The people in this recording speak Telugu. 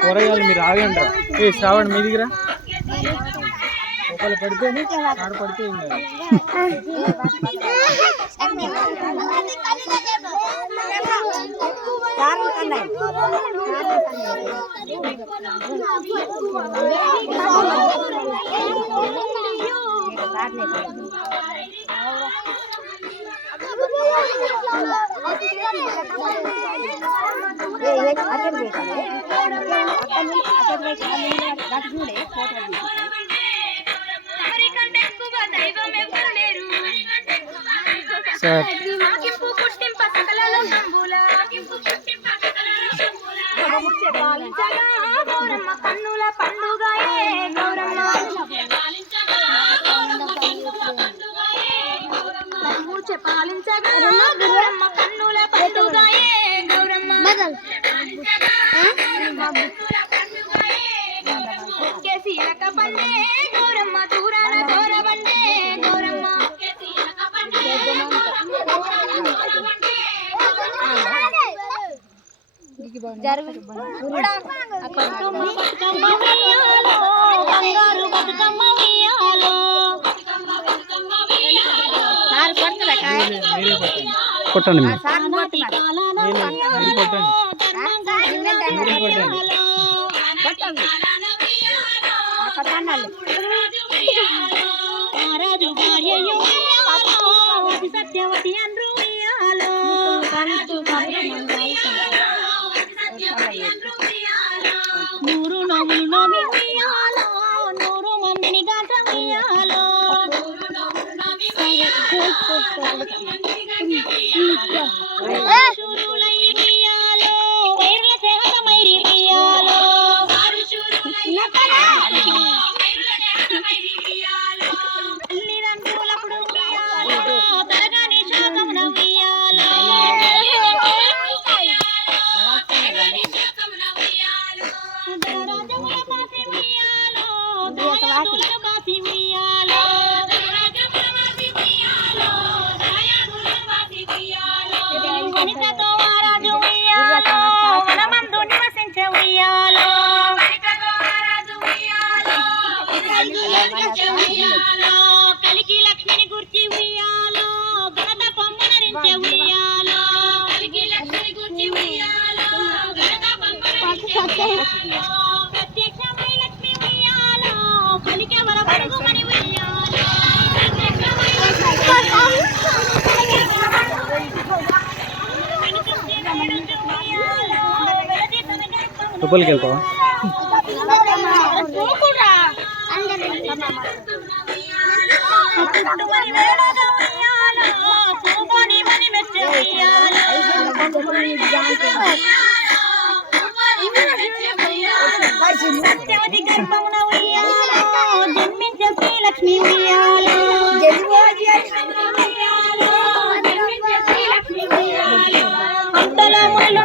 కూరగాయలు మీరు ఆగండి. శ్రావణ్ మీ దగ్గర ఒకళ్ళు పడితే ఆడ పడితే ఏం కాదు. సార్ గౌరమ్మ కన్నుల పండుగ గౌరమ్మ పాలించగా గౌరమ్మ కన్నుల పండుగ గౌరమ్మ సీలక పండే గౌరమ్మ దూరాల గౌరవండే గౌరమ్మ కొట్టండి సత్యవతి అండ్రు నూరు నోములు నోమి ఉయ్యాలో నూరు మందిని గాట ఉయ్యాలో కలికి లక్ష్మిని గుర్చి ఉయ్యాలో గణత పొమ్మనరించే ఉయ్యాలో ప్రత్యక్షమై లక్ష్మి ఉయ్యాలో కలికి వర పరుగుమని ఉయ్యాలో లోపలికి వెళ్తావా? సత్యవతి గర్భమున ఉయ్యాలో జన్మించే శ్రీలక్ష్మి ఉయ్యాలో అంతల ముళ్ళు